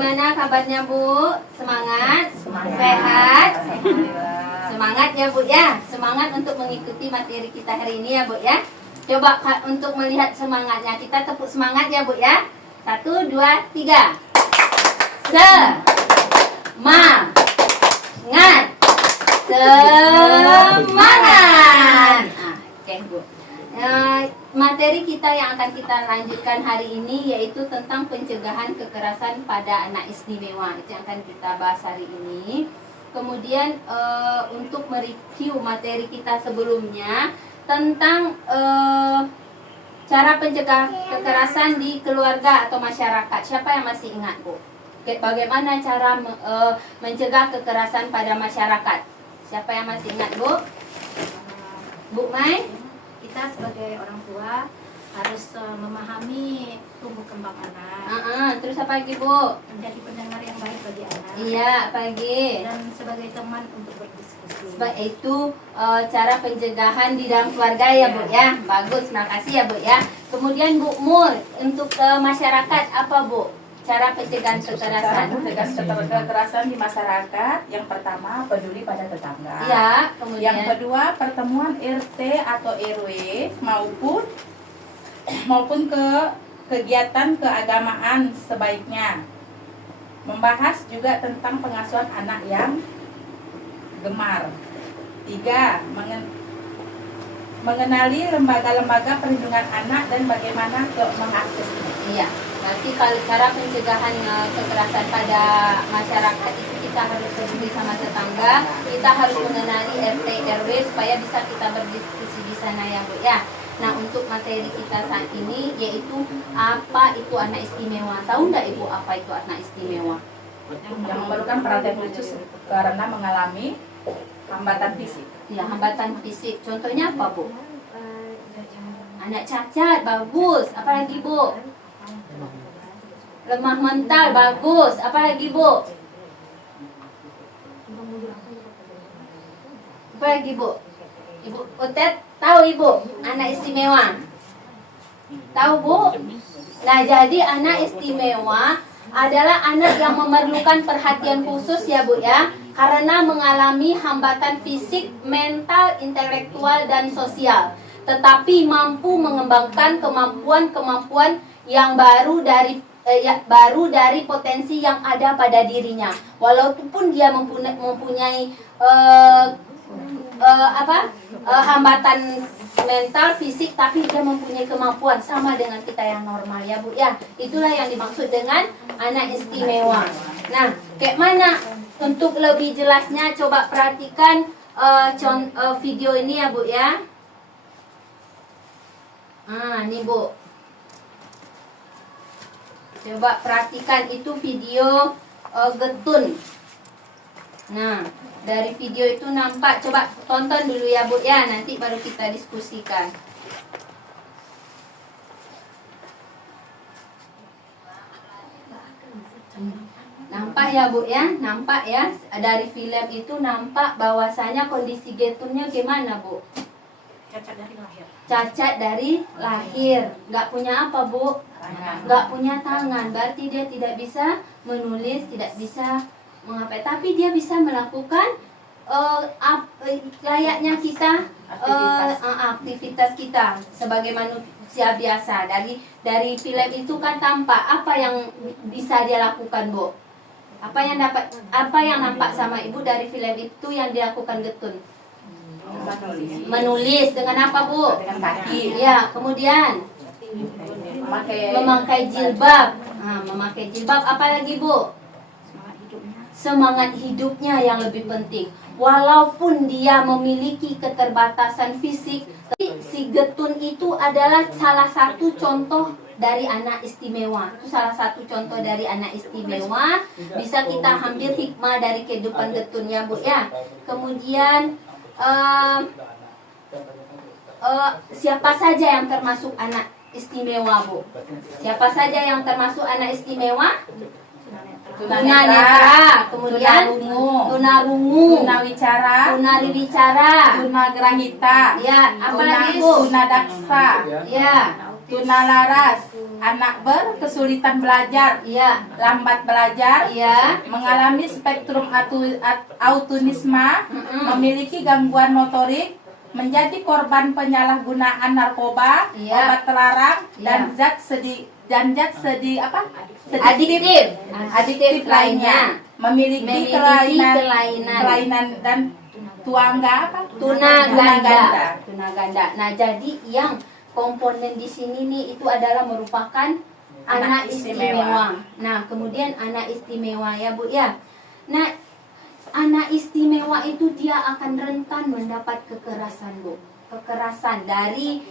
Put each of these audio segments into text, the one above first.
Gimana kabarnya Bu? Semangat? Sehat? Semangat ya Bu ya. Semangat untuk mengikuti materi kita hari ini ya Bu ya. Coba untuk melihat semangatnya, kita tepuk semangat ya Bu ya. 1, 2, 3. Semangat. Semangat. Oke Bu. Materi kita yang akan kita lanjutkan hari ini yaitu tentang pencegahan kekerasan pada anak istimewa. Itu yang akan kita bahas hari ini. Kemudian untuk mereview materi kita sebelumnya tentang cara pencegah kekerasan di keluarga atau masyarakat. Siapa yang masih ingat Bu? Bagaimana cara mencegah kekerasan pada masyarakat? Siapa yang masih ingat Bu? Bu Mai? Kita sebagai orang tua harus memahami tumbuh kembang anak. Terus apa lagi Bu? Menjadi pendengar yang baik bagi anak. Iya, apa lagi? Dan sebagai teman untuk berdiskusi. Itu cara pencegahan di dalam keluarga ya Bu ya. Bagus, terima kasih ya Bu ya. Kemudian Bu Mul, untuk masyarakat apa Bu? Cara pencegahan kekerasan. Kekerasan di masyarakat, yang pertama peduli pada tetangga. Ya, kemudian Yang kedua pertemuan RT atau RW maupun ke kegiatan keagamaan sebaiknya. Membahas juga tentang pengasuhan anak yang gemar. 3. Mengenali lembaga-lembaga perlindungan anak dan bagaimana mengaksesnya. iya. Nanti kalau cara pencegahan kekerasan pada masyarakat itu kita harus peduli sama tetangga, kita harus mengenali RT RW supaya bisa kita berdiskusi di sana ya Bu ya. Nah untuk materi kita saat ini yaitu apa itu anak istimewa. Tahu nggak Ibu apa itu anak istimewa? Yang memerlukan perhatian khusus karena mengalami hambatan fisik. Ya, hambatan fisik. Contohnya apa Bu? Anak cacat, bagus. Apalagi Bu? Lemah mental, bagus. Apalagi Bu? Apalagi Bu? Ibu Utet tahu Ibu anak istimewa? Tahu Bu? Nah jadi anak istimewa adalah anak yang memerlukan perhatian khusus ya Bu ya, karena mengalami hambatan fisik, mental, intelektual, dan sosial, tetapi mampu mengembangkan kemampuan-kemampuan yang baru dari potensi yang ada pada dirinya. Walaupun dia mempunyai hambatan mental, fisik, tapi dia mempunyai kemampuan sama dengan kita yang normal ya Bu ya. Itulah yang dimaksud dengan anak istimewa. Nah, kayak mana untuk lebih jelasnya coba perhatikan video ini ya Bu ya. Ini Bu. Coba perhatikan itu video getun. Nah, dari video itu nampak, coba tonton dulu ya Bu ya, nanti baru kita diskusikan. Nampak ya Bu ya, nampak ya, dari film itu nampak bahwasanya kondisi getunnya gimana Bu? Cacat dari lahir. Cacat dari lahir, nggak punya apa Bu? Nggak punya tangan, berarti dia tidak bisa menulis, tidak bisa mengapa, tapi dia bisa melakukan layaknya kita aktivitas kita sebagai manusia biasa. Dari film itu kan tampak apa yang bisa dia lakukan Bu? Apa yang nampak sama Ibu dari film itu yang dilakukan Getun? Menulis dengan apa Bu? Dengan kaki. Ya, kemudian memakai jilbab. Memakai jilbab, apalagi Bu? Semangat hidupnya yang lebih penting. Walaupun dia memiliki keterbatasan fisik, tapi si Getun itu adalah salah satu contoh dari anak istimewa. Itu salah satu contoh dari anak istimewa. Bisa kita ambil hikmah dari kehidupan Getunnya Bu ya. Kemudian siapa saja yang termasuk anak istimewa Bu? Siapa saja yang termasuk anak istimewa? Tunanetra, kemudian tunarungu, tunawicara, tunarwicara, tunagrahita, ya, apa lagi Bu? tunadaksa, Ya, tunalaras, anak berkesulitan belajar, Ya. lambat belajar, Ya. mengalami spektrum autisme, memiliki gangguan motorik, menjadi korban penyalahgunaan narkoba, Iya. obat terlarang, Iya. dan zat adiktif lainnya, memiliki kelainan dan tuna ganda. Nah, jadi yang komponen di sini nih itu adalah merupakan anak istimewa. Nah, kemudian anak istimewa ya Bu ya. Nah, anak istimewa itu dia akan rentan mendapat kekerasan Bu. Kekerasan dari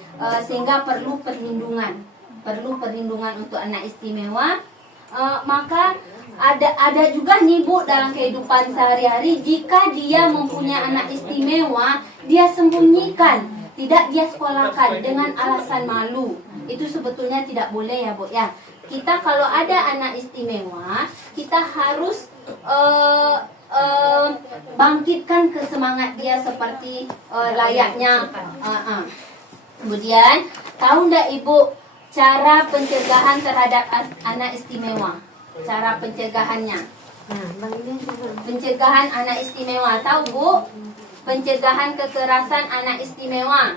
sehingga perlu perlindungan. Perlu perlindungan untuk anak istimewa. Maka ada juga nih Bu dalam kehidupan sehari-hari, jika dia mempunyai anak istimewa, dia sembunyikan, tidak dia sekolahkan dengan alasan malu. Itu sebetulnya tidak boleh ya Bu ya. Kita kalau ada anak istimewa, kita harus bangkitkan kesemangat dia seperti layaknya. Kemudian, tahu ndak Ibu cara pencegahan terhadap anak istimewa? Cara pencegahannya. Pencegahan anak istimewa. Tahu Bu? Pencegahan kekerasan anak istimewa.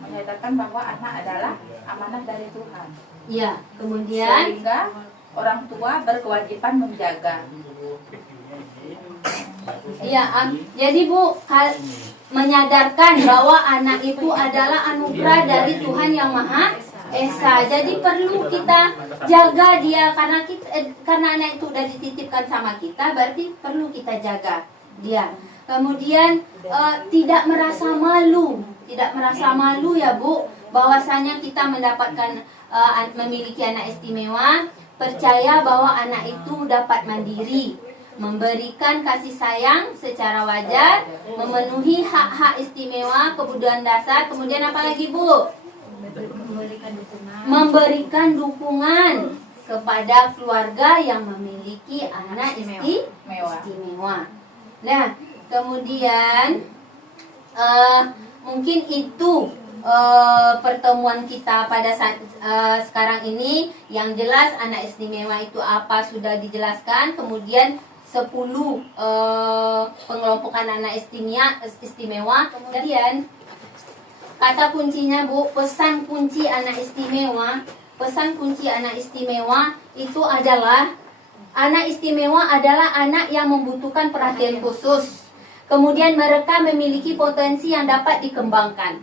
Menyadarkan bahwa anak adalah amanah dari Tuhan. Ya, kemudian Sehingga orang tua berkewajiban menjaga. iya, jadi Bu menyadarkan bahwa anak itu adalah anugerah dari Tuhan yang Maha Esa. Jadi perlu kita jaga dia karena anak itu udah dititipkan sama kita, berarti perlu kita jaga dia. Kemudian tidak merasa malu ya Bu, bahwasanya kita mendapatkan memiliki anak istimewa. Percaya bahwa anak itu dapat mandiri, memberikan kasih sayang secara wajar, memenuhi hak-hak istimewa, kebutuhan dasar. Kemudian apa lagi Bu? Memberikan dukungan kepada keluarga yang memiliki anak istimewa. Nah, kemudian mungkin itu pertemuan kita pada saat sekarang ini. Yang jelas anak istimewa itu apa sudah dijelaskan. Kemudian 10 pengelompokan anak istimewa. Kemudian kata kuncinya Bu, pesan kunci anak istimewa. Pesan kunci anak istimewa itu adalah anak istimewa adalah anak yang membutuhkan perhatian khusus. Kemudian mereka memiliki potensi yang dapat dikembangkan.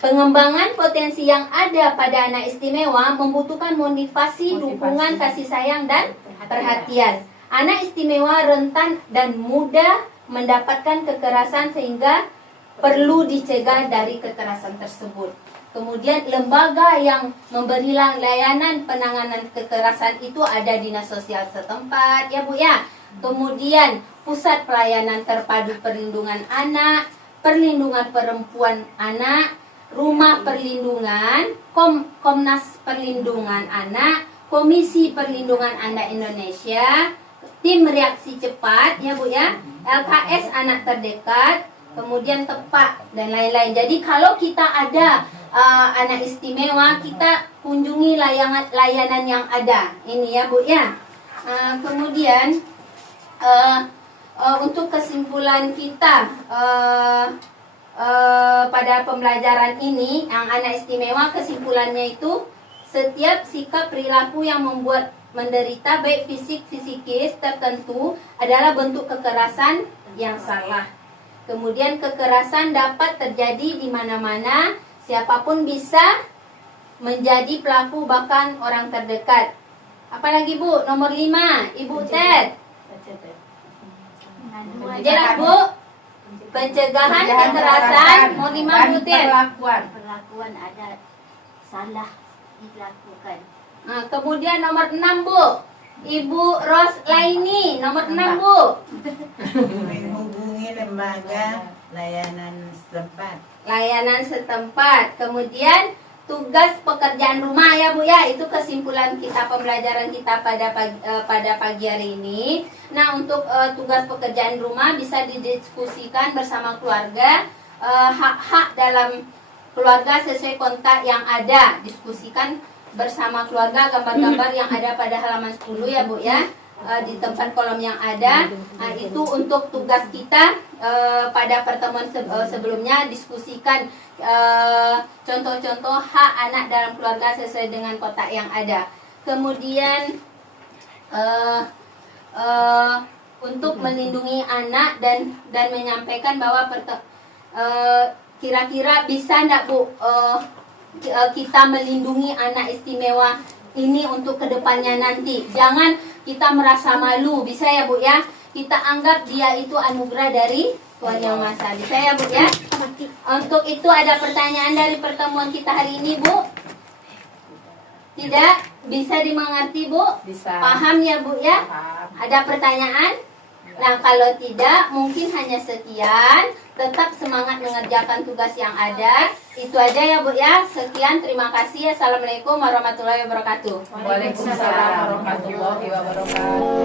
Pengembangan potensi yang ada pada anak istimewa membutuhkan motivasi, dukungan, kasih sayang, dan perhatian. Anak istimewa rentan dan mudah mendapatkan kekerasan sehingga perlu dicegah dari kekerasan tersebut. Kemudian lembaga yang memberi layanan penanganan kekerasan itu ada dinas sosial setempat ya Bu ya. Kemudian pusat pelayanan terpadu perlindungan anak, perlindungan perempuan anak, rumah perlindungan, Komnas Perlindungan Anak, Komisi Perlindungan Anak Indonesia, tim reaksi cepat ya Bu ya, LKS anak terdekat, kemudian tepat dan lain-lain. Jadi kalau kita ada anak istimewa, kita kunjungi layanan yang ada ini ya Bu ya. Kemudian untuk kesimpulan kita pada pembelajaran ini yang anak istimewa, kesimpulannya itu setiap sikap perilaku yang membuat menderita baik fisik psikis tertentu adalah bentuk kekerasan yang salah. Kemudian kekerasan dapat terjadi di mana-mana, siapapun bisa menjadi pelaku bahkan orang terdekat. Apalagi Bu, nomor 5, Ibu Ted. Jelas Bu? Pencegahan kekerasan, mau 5 Bu Ted. Perlakuan ada salah dilakukan. Nah, kemudian nomor 6 Bu, Ibu Ros Laini, nomor 6 Bu. Menghubungi lembaga layanan setempat. Layanan setempat. Kemudian tugas pekerjaan rumah ya Bu ya, itu kesimpulan kita pembelajaran kita pada pagi hari ini. Nah, untuk tugas pekerjaan rumah bisa didiskusikan bersama keluarga. Hak-hak dalam keluarga sesuai kontak yang ada. Diskusikan bersama keluarga gambar-gambar yang ada pada halaman 10 ya Bu ya. Di tempat kolom yang ada. Itu untuk tugas kita pada pertemuan sebelumnya, diskusikan contoh-contoh hak anak dalam keluarga sesuai dengan kotak yang ada. Kemudian untuk melindungi anak dan menyampaikan bahwa kira-kira bisa enggak Bu kita melindungi anak istimewa ini untuk kedepannya nanti. Jangan kita merasa malu, bisa ya Bu ya. Kita anggap dia itu anugerah dari Tuhan Yang Maha Esa. Bisa ya Bu ya. Untuk itu ada pertanyaan dari pertemuan kita hari ini Bu? Tidak? Bisa dimengerti Bu? Bisa. Paham ya Bu ya? Paham. Ada pertanyaan? Nah kalau tidak mungkin hanya sekian. Tetap semangat mengerjakan tugas yang ada. Itu aja ya Bu ya. Sekian, terima kasih. Assalamualaikum warahmatullahi wabarakatuh. Waalaikumsalam warahmatullahi wabarakatuh.